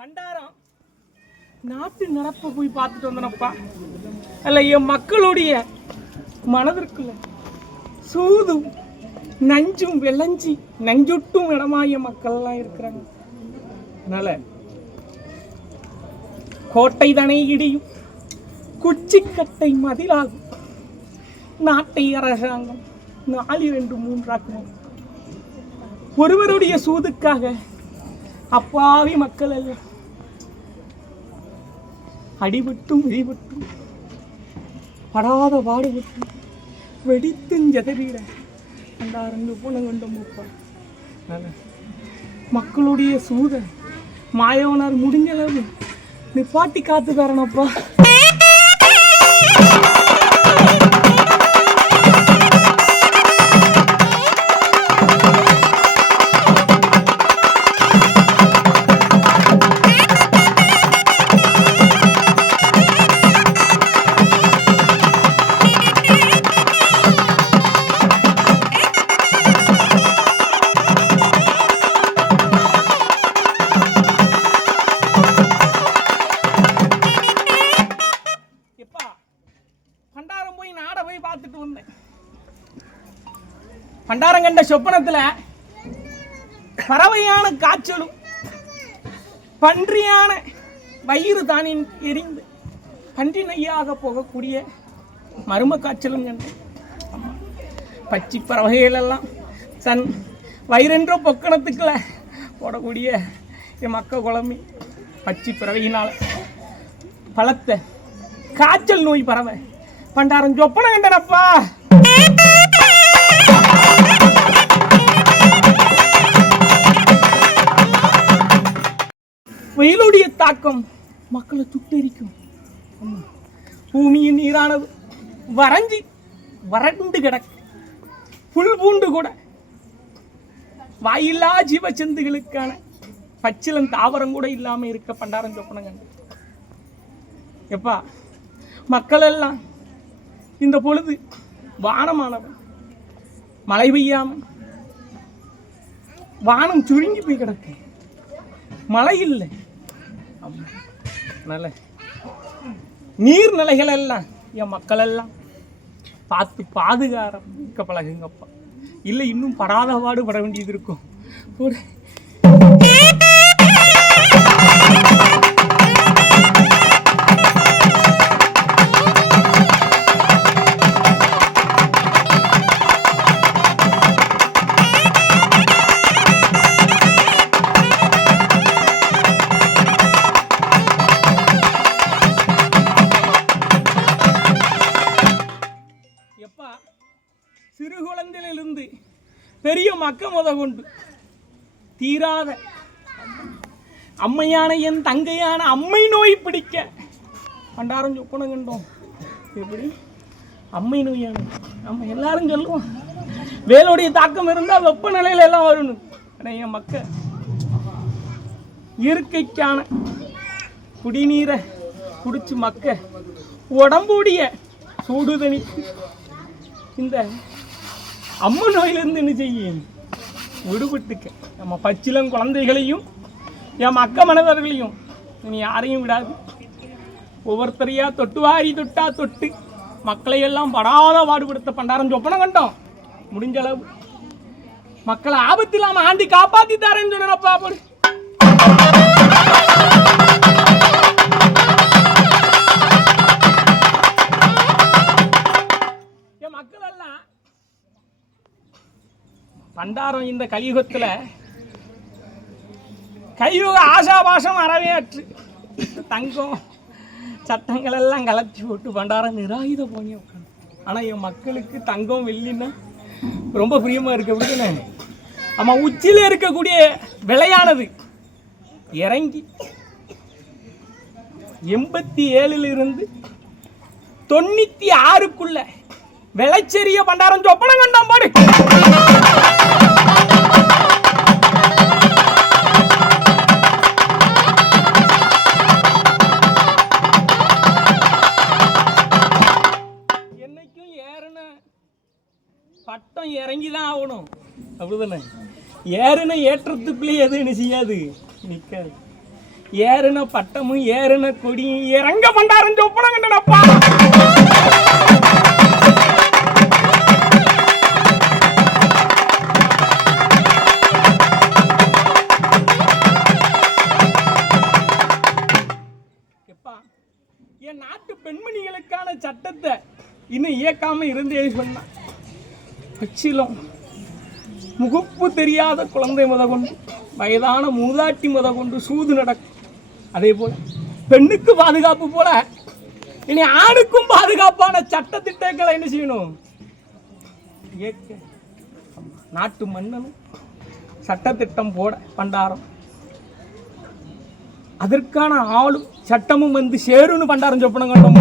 பண்டாரம் நாட்டு நடப்பை போய் பார்த்துட்டு வந்தனப்பா. அல்ல என் மக்களுடைய மனதிற்குள்ள சூதும் நஞ்சும் விளைஞ்சி நஞ்சுட்டும் இடமா என் மக்கள்லாம் இருக்கிறாங்க. அதனால கோட்டை தானே இடியும், குச்சிக்கட்டை மதிலாகும், நாட்டை அரசாங்கம் 4 2 3 ஆக்கணும். ஒருவருடைய சூதுக்காக அப்பாவி மக்கள் எல்லாம் அடிபட்டும் விதிபட்டும் படாத பாடுபட்டும் வெடித்துஞ்சதறிட அண்டாரங்கு போன கொண்டோம்ப்பா. மக்களுடைய சூத மாயவனார் முடிஞ்சளவு நிப்பாட்டி காத்து தரணும்ப்பா. பண்டாரம் கண்ட சொப்பனத்துல பறவையான காய்ச்சலும் பன்றியான வயிறு தானின் எரிந்து பன்றி நெய்யாக போகக்கூடிய மரும காய்ச்சலும் கண்டு பச்சை பறவைகள் எல்லாம் தன் வயிறென்ற பொக்கணத்துக்குள்ள போடக்கூடிய என் மக்க குழம்பி பச்சை பறவையினால் பலத்த காய்ச்சல் நோய் பறவை பண்டாரம் சொப்பனம் கண்டனப்பா. வெயிலுடைய தாக்கம் மக்களை சுட்டரிக்கும். பூமியின் நீரானது வறண்டு கிடக்கு. புல் பூண்டு கூட வாயில்லா ஜீவச்சந்துகளுக்கான பச்சிலம் தாவரம் கூட இல்லாம இருக்க பண்டாரம் சொப்பனங்க. எப்பா மக்கள் எல்லாம் இந்த பொழுது வானமானவன் மழை பெய்யாம வானம் சுருங்கி போய் கிடக்கு, மழை இல்லை. நல்ல நீர்நிலைகள் எல்லாம் என் மக்கள் எல்லாம் பார்த்து பாதுகாக்க பழகுங்கப்பா. இல்லை இன்னும் படாத பாடுபட வேண்டியது இருக்கும். சிறு குழந்தையிலிருந்து பெரிய மக்க முத கொண்டு தீராத அம்மையான என் தங்கையான அம்மை நோய் பிடிக்க பண்டாரம் சொப்பனம் கண்டோம். எப்படி அம்மை நோயான நம்ம எல்லாரும் சொல்லுவோம், வேலுடைய தாக்கம் இருந்தால் வெப்பநிலையில எல்லாம் வரணும். என் மக்க இயற்கைக்கான குடிநீரை குடிச்சு மக்க உடம்புடைய சூடு தணித்து இந்த அம்மா நோயிலிருந்து என்ன செய்ய விடுபட்டுக்க. நம்ம பச்சிலம் குழந்தைகளையும் என் மக்க மனவர்களையும் நீ யாரையும் விடாது. ஒவ்வொருத்தரையா தொட்டு வாரி தொட்டா தொட்டு மக்களையெல்லாம் படாத பாடுபடுத்த பண்டாரம் சொப்பனம் கண்டோம். முடிஞ்ச அளவு மக்களை ஆபத்து இல்லாம ஆண்டி காப்பாத்தி தரேன்னு சொன்னப்பா. என் மக்கள் எல்லாம் பண்டாரம் இந்த கலியுகத்துல கலியுக ஆசாபாசம் அறவையாற்று தங்கம் சட்டங்கள் எல்லாம் கலத்தி போட்டு பண்டாரம் நிராயுத போனி உட்காந்து. ஆனா என் மக்களுக்கு தங்கம் வெள்ளின்னா ரொம்ப பிரியமா இருக்கு. அப்படிதானே நம்ம உச்சியில இருக்கக்கூடிய விலையானது இறங்கி 87 96க்குள்ள விளைச்செறிய பண்டாரம் சொப்பனம் கண்டாம் பாடு. என்னைக்கும் ஏறின பட்டம் இறங்கிதான் ஆகணும். அப்படிதானே ஏறின ஏற்றத்துக்குள்ளே எது என்ன செய்யாது நிற்காது. ஏறுன பட்டமும் ஏறுன கொடியும் இறங்க பண்டாரம் சொப்பனம் கண்டனப்பா. என் நாட்டு பெண்மணிகளுக்கான சட்டத்தை இன்னும் இயக்காம இருந்தே சொன்ன பச்சிலம் முகப்பு தெரியாத குழந்தை முதற்கொண்டு வயதான மூதாட்டி முதற்கொண்டு சூது நடக்கும். அதே போல பெண்ணுக்கு பாதுகாப்பு போல இனி ஆணுக்கும் பாதுகாப்பான சட்ட திட்டங்களை என்ன செய்யணும்? நாட்டு மன்னனும் சட்டத்திட்டம் போட பண்டாரம், அதற்கான ஆளும் சட்டமும் வந்து சேருன்னு பண்டாரம் சொப்பனம் கண்டோம்.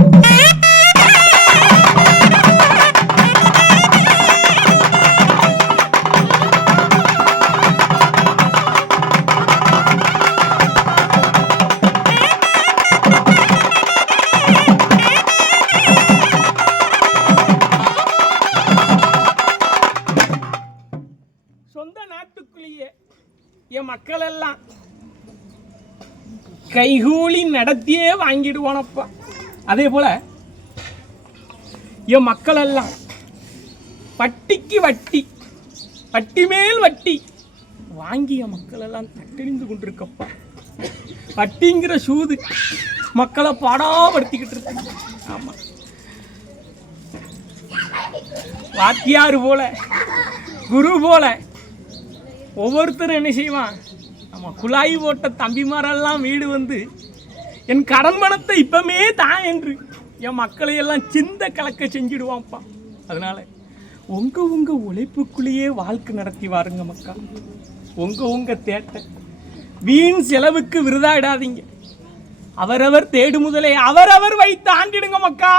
சொந்த நாட்டுக்குள்ளேயே என் மக்கள் எல்லாம் கைகூலி நடத்தியே வாங்கிடுவானப்பா. அதே போல என் மக்கள் எல்லாம் வட்டிக்கு வட்டி, வட்டி மேல் வட்டி வாங்கிய மக்கள் எல்லாம் தட்டெறிந்து கொண்டிருக்கப்பா. வட்டிங்கிற சூது மக்களை பாடாப்படுத்திக்கிட்டு இருக்கு. ஆமா, வாத்தியார் போல குரு போல ஒவ்வொருத்தரும் என்ன செய்வான்? ஆமாம், குழாய் போட்ட தம்பிமாரெல்லாம் வீடு வந்து என் கடன் பணத்தை இப்பமே தான் என்று என் மக்களையெல்லாம் சிந்த கலக்க செஞ்சிடுவான்ப்பா. அதனால உங்க உழைப்புக்குள்ளேயே வாழ்க்கை நடத்தி வாருங்க மக்கா. உங்க தேட்டை வீண் செலவுக்கு விருதாயிடாதீங்க. அவரவர் தேடு முதலை அவரவர் வைத்து ஆண்டிடுங்க மக்கா.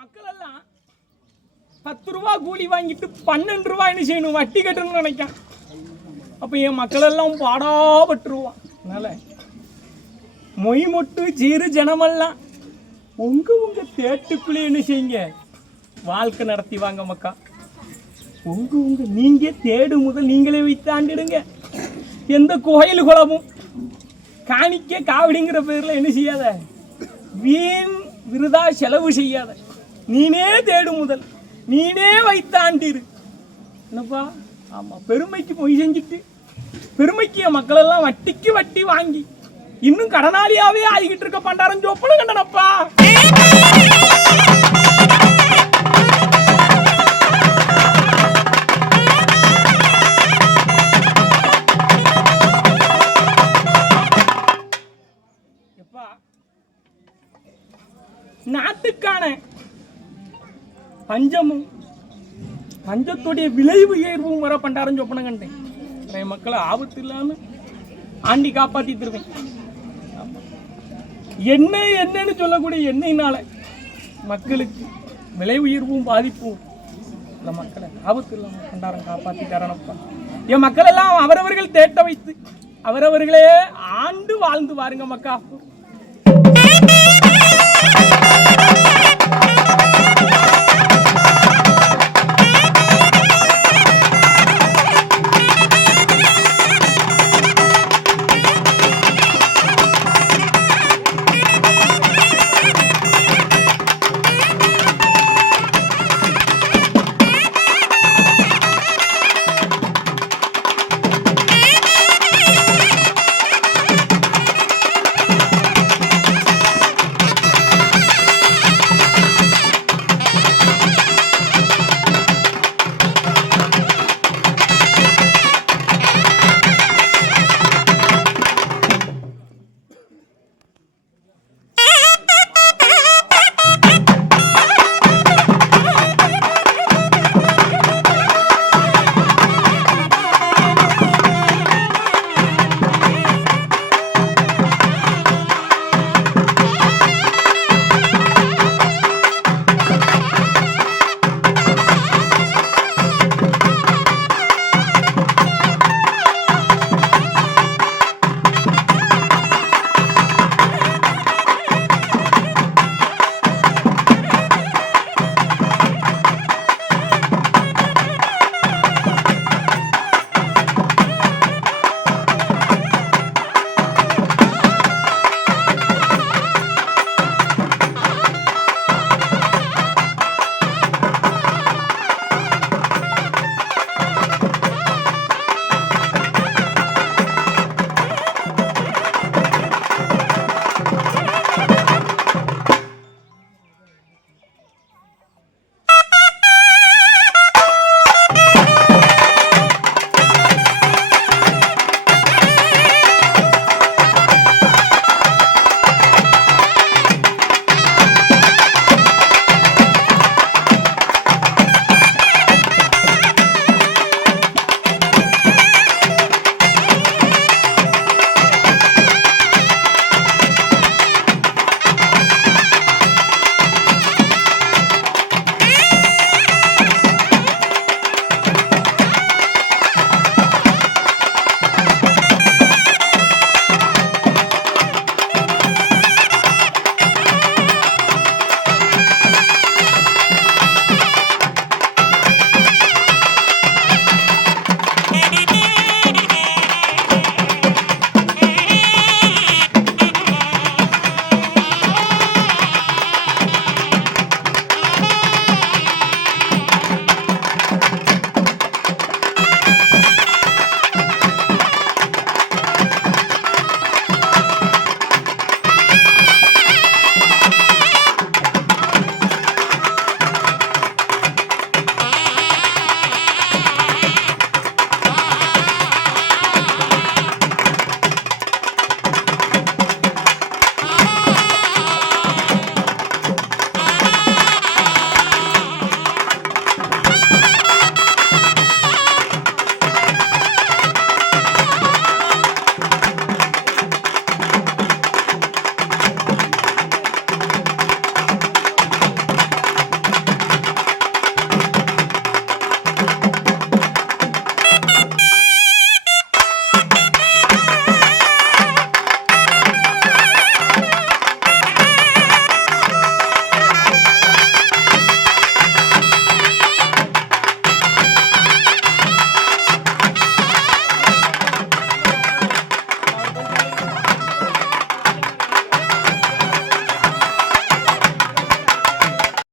மக்கள் எல்லாம் 10 ரூபா கூலி வாங்கிட்டு 12 ரூபாய் என்ன செய்யணும்? வட்டி கட்டணும்னு நினைக்கான். அப்ப என் மக்கள் எல்லாம் பாடாபட்டுருவான். அதனால மொய் மொட்டு சீறு ஜனமெல்லாம் உங்க தேட்டுக்குள்ளே என்ன செய்யுங்க? வாழ்க்கை நடத்தி வாங்க மக்கா. உங்க நீங்க தேடு முதல் நீங்களே வைத்து ஆண்டிடுங்க. எந்த கோயில் குளமும் காணிக்க காவடிங்கிற பேர்ல என்ன செய்யாத, வீண் விருதா செலவு செய்யாத. நீனே தேடு முதல் நீனே வைத்து ஆண்டிரு என்னப்பா. ஆமா, பெருமைக்கு பொய் செஞ்சுட்டு பெருமைக்கு மக்கள் எல்லாம் வட்டிக்கு வட்டி வாங்கி இன்னும் கடனாளியாவே ஆகிக்கிட்டு இருக்க பண்டாரம் சொப்பனம் கண்டனப்பா. நாட்டுக்கான பஞ்சமும் பஞ்சத்துடைய விலை உயர்வும் வர பண்டாரம் சொப்பனம் கண்டேன். நிறைய மக்களை ஆபத்து இல்லாம ஆண்டி காப்பாத்தி தருவேன். எண்ணெய் என்னன்னு சொல்லக்கூடிய எண்ணெய்னால மக்களுக்கு விலை உயர்வும் பாதிப்பும் இந்த மக்களை ஆபத்து இல்லாம பண்டாரம் காப்பாத்தி தரணும்ப்பா. என் மக்கள் எல்லாம் அவரவர்கள் தேட்ட வைத்து அவரவர்களே ஆண்டு வாழ்ந்து வாருங்க மக்கா.